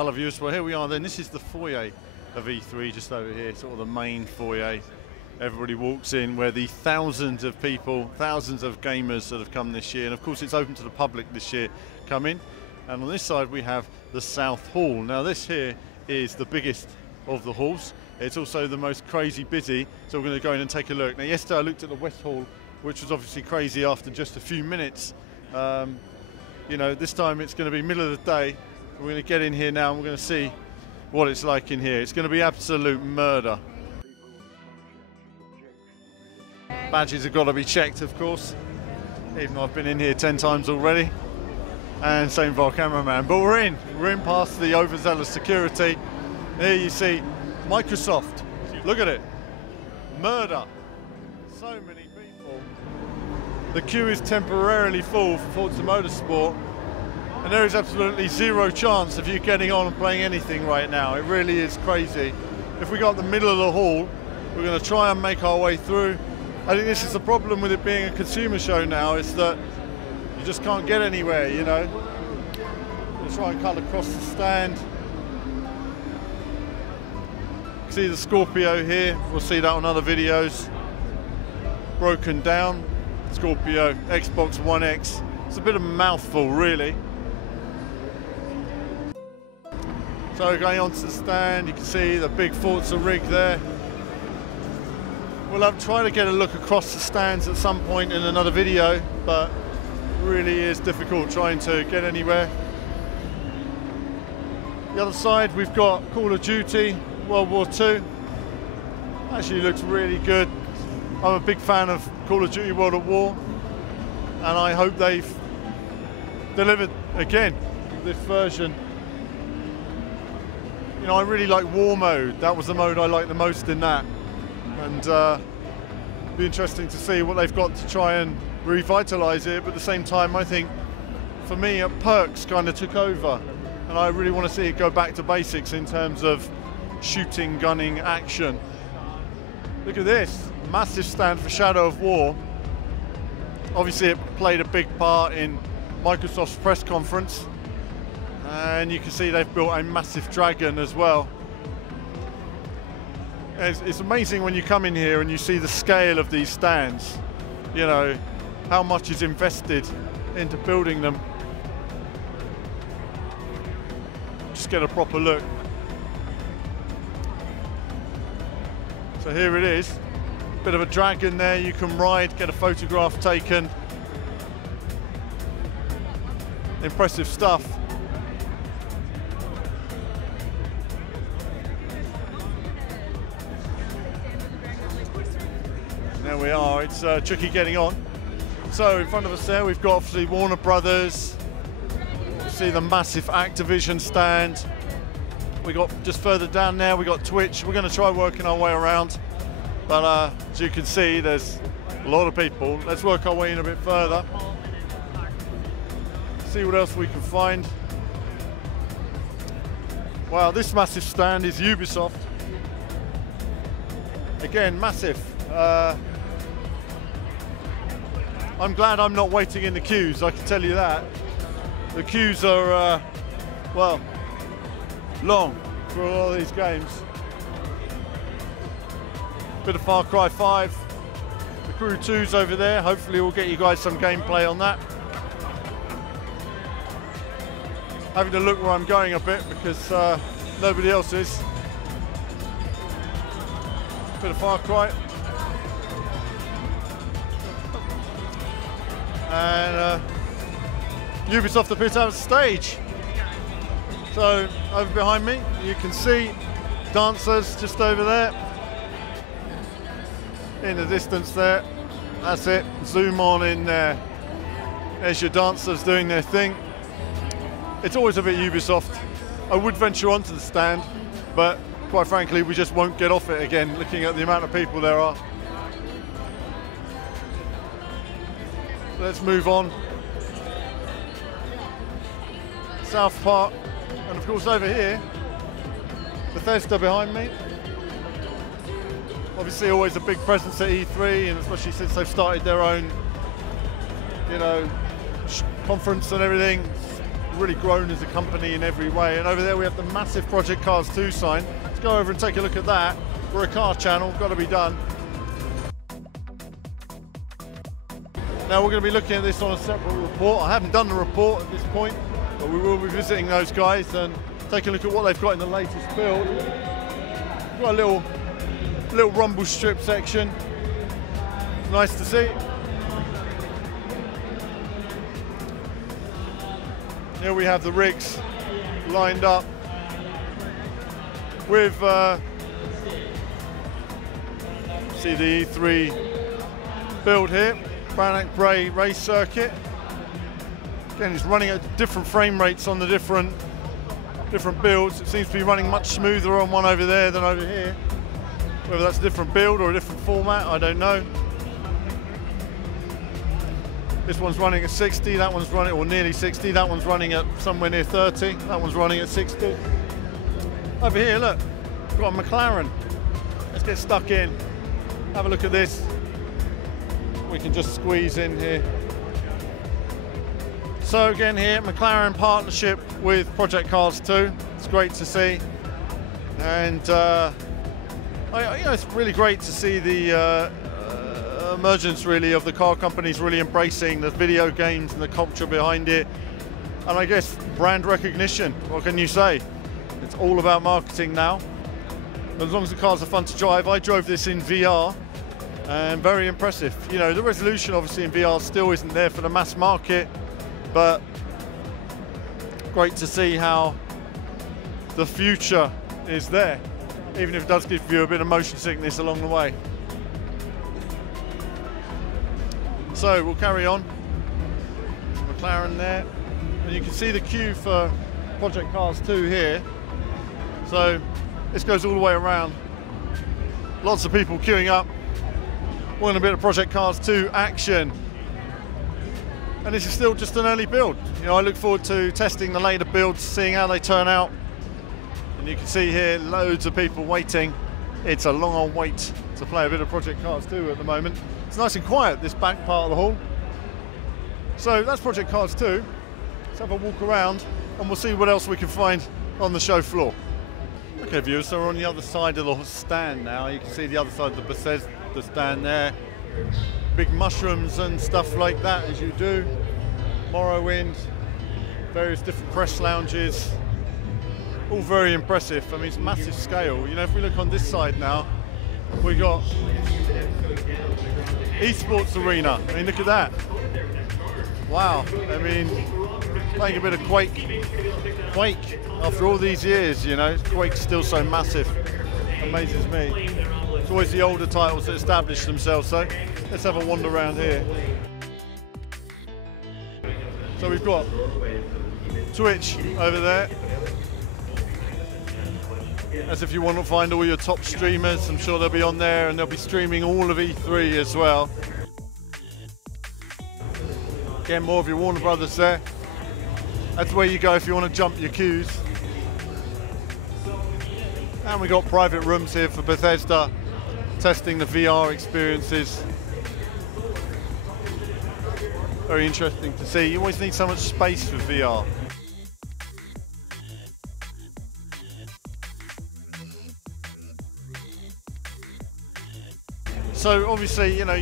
Hello viewers, well here we are then. This is the foyer of E3 just over here, sort of the main foyer. Everybody walks in where the thousands of people, thousands of gamers that have come this year, and of course it's open to the public this year, come in. And on this side we have the South Hall. Now this here is the biggest of the halls. It's also the most crazy busy, so we're going to go in and take a look. Now yesterday I looked at the West Hall, which was obviously crazy after just a few minutes. You know, this time it's going to be middle of the day. We're going to get in here now and we're going to see what it's like in here. It's going to be absolute murder. Badges have got to be checked, of course, even though I've been in here 10 times already. And same for our cameraman. But we're in past the overzealous security. Here you see Microsoft. Look at it. Murder. So many people. The queue is temporarily full for Forza Motorsport. And there is absolutely zero chance of you getting on and playing anything right now. It really is crazy. If we got the middle of the hall, we're going to try and make our way through. I think this is the problem with it being a consumer show now, is that you just can't get anywhere, you know. We'll try and cut across the stand. See the Scorpio here, we'll see that on other videos. Broken down, Scorpio, Xbox One X. It's a bit of a mouthful, really. So going onto the stand, you can see the big Forza rig there. We'll try to get a look across the stands at some point in another video, but it really is difficult trying to get anywhere. The other side, we've got Call of Duty World War II. Actually looks really good. I'm a big fan of Call of Duty World at War, and I hope they've delivered again with this version. You know, I really like War Mode. That was the mode I liked the most in that. And it'll be interesting to see what they've got to try and revitalise it. But at the same time, I think, for me, Perks kind of took over. And I really want to see it go back to basics in terms of shooting, gunning, action. Look at this. Massive stand for Shadow of War. Obviously, it played a big part in Microsoft's press conference. And you can see they've built a massive dragon as well. It's amazing when you come in here and you see the scale of these stands. You know, how much is invested into building them. Just get a proper look. So here it is. Bit of a dragon there you can ride, get a photograph taken. Impressive stuff. There we are, it's tricky getting on. So in front of us there we've got obviously Warner Brothers. You see the massive Activision stand. We got just further down there, we got Twitch. We're going to try working our way around. But as you can see, there's a lot of people. Let's work our way in a bit further. See what else we can find. Wow, this massive stand is Ubisoft. Again, massive. I'm glad I'm not waiting in the queues, I can tell you that. The queues are, well, long for a lot of these games. Bit of Far Cry 5. The Crew 2's over there. Hopefully we'll get you guys some gameplay on that. Having to look where I'm going a bit because nobody else is. Bit of Far Cry. And Ubisoft appears to have a stage. So over behind me you can see dancers just over there. In the distance there. That's it. Zoom on in there. There's your dancers doing their thing. It's always a bit Ubisoft. I would venture onto the stand, but quite frankly we just won't get off it again looking at the amount of people there are. Let's move on. South Park, and of course over here, Bethesda behind me. Obviously always a big presence at E3, and especially since they've started their own, you know, conference and everything. really grown as a company in every way. And over there we have the massive Project Cars 2 sign. Let's go over and take a look at that. We're a car channel, got to be done. Now we're going to be looking at this on a separate report. I haven't done the report at this point, but we will be visiting those guys and take a look at what they've got in the latest build. Got a little rumble strip section. Nice to see. Here we have the rigs lined up with see the E3 build here, Bannock Bray race circuit. Again, it's running at different frame rates on the different builds. It seems to be running much smoother on one over there than over here. Whether that's a different build or a different format, I don't know. This one's running at 60, that one's running, or nearly 60, that one's running at somewhere near 30, that one's running at 60. Over here, look, we've got a McLaren. Let's get stuck in, have a look at this. We can just squeeze in here. So again here, McLaren partnership with Project Cars 2. It's great to see. And it's really great to see the emergence really of the car companies really embracing the video games and the culture behind it. And I guess brand recognition, what can you say? It's all about marketing now. As long as the cars are fun to drive, I drove this in VR and very impressive. You know, the resolution obviously in VR still isn't there for the mass market, but great to see how the future is there, even if it does give you a bit of motion sickness along the way. So we'll carry on. McLaren there, and you can see the queue for Project Cars 2 here. So this goes all the way around. Lots of people queuing up, wanting a bit of Project Cars 2 action. And this is still just an early build. You know, I look forward to testing the later builds, seeing how they turn out. And you can see here loads of people waiting. It's a long old wait to play a bit of Project Cars 2 at the moment. It's nice and quiet, this back part of the hall. So that's Project Cars 2. Let's have a walk around and we'll see what else we can find on the show floor. Okay viewers, so we're on the other side of the stand now. You can see the other side of the Bethesda stand there. Big mushrooms and stuff like that, as you do. Morrowind, various different press lounges. All very impressive. I mean, it's massive scale. You know, if we look on this side now, we got esports arena. I mean, look at that. Wow. I mean, playing a bit of Quake. After all these years, you know, Quake's still so massive. Amazes me. It's always the older titles that establish themselves. So let's have a wander around here. So we've got Twitch over there. As if you want to find all your top streamers, I'm sure they'll be on there, and they'll be streaming all of E3 as well. Again, more of your Warner Brothers there. That's where you go if you want to jump your queues. And we got private rooms here for Bethesda, testing the VR experiences. Very interesting to see. You always need so much space for VR. So obviously, you know,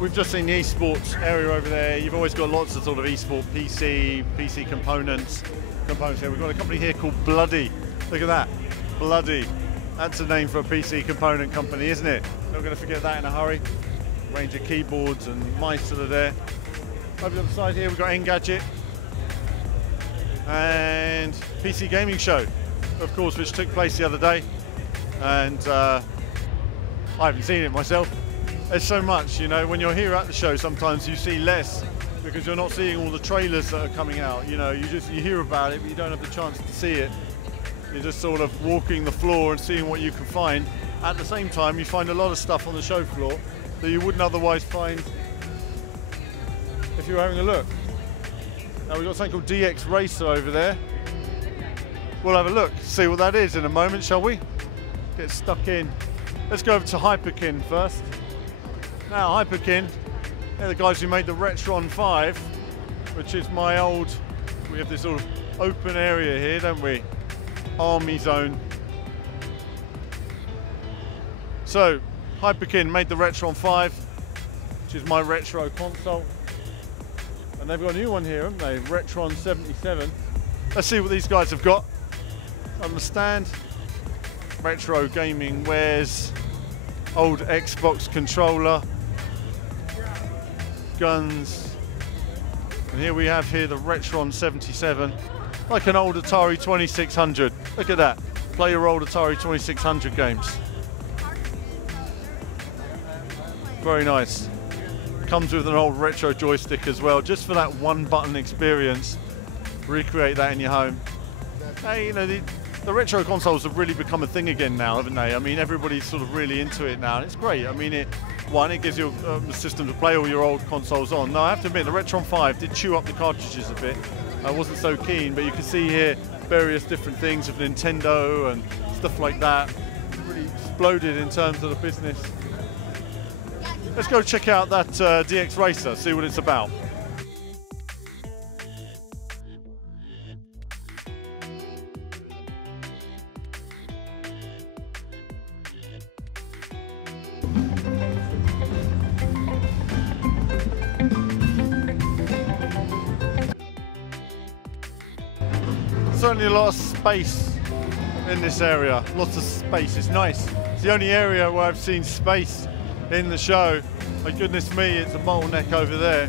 we've just seen the esports area over there. You've always got lots of sort of esport PC components here. We've got a company here called Bloody. Look at that, Bloody. That's a name for a PC component company, isn't it? Not going to forget that in a hurry. Range of keyboards and mice that are there. Over the other side here, we've got Engadget and PC Gaming Show, of course, which took place the other day. And I haven't seen it myself. There's so much, you know, when you're here at the show, sometimes you see less because you're not seeing all the trailers that are coming out. You know, you hear about it, but you don't have the chance to see it. You're just sort of walking the floor and seeing what you can find. At the same time, you find a lot of stuff on the show floor that you wouldn't otherwise find if you were having a look. Now we've got something called DX Racer over there. We'll have a look, see what that is in a moment, shall we? Get stuck in. Let's go over to Hyperkin first. Now Hyperkin, they're the guys who made the Retron 5, which is my old We have this sort of open area here, don't we? Army zone. So, Hyperkin made the Retron 5, which is my retro console. And they've got a new one here, haven't they? Retron 77. Let's see what these guys have got on the stand. Retro gaming wares, old Xbox controller, guns. And here we have the Retron 77, like an old Atari 2600. Look at that. Play your old Atari 2600 games. Very nice. Comes with an old retro joystick as well, just for that one button experience. Recreate that in your home. Hey, you know, the retro consoles have really become a thing again now, haven't they? I mean, everybody's sort of really into it now, and it's great. I mean, it gives you a system to play all your old consoles on. Now, I have to admit, the Retron 5 did chew up the cartridges a bit. I wasn't so keen, but you can see here various different things of Nintendo and stuff like that. It really exploded in terms of the business. Let's go check out that DX Racer, see what it's about. Certainly a lot of space in this area, lots of space, it's nice. It's the only area where I've seen space in the show. My goodness me, it's a bottleneck over there.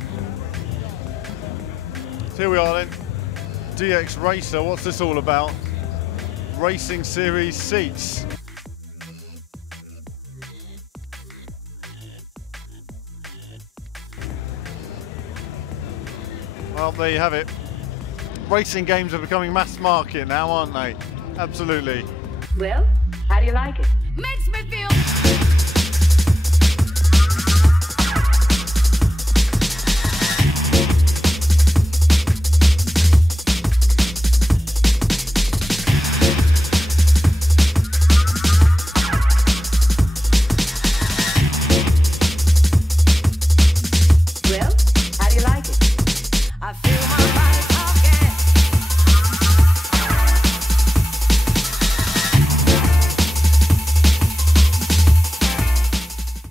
So here we are then, DX Racer, what's this all about? Racing Series seats. Well, there you have it. Racing games are becoming mass market now, aren't they? Absolutely. Well, how do you like it? Makes me feel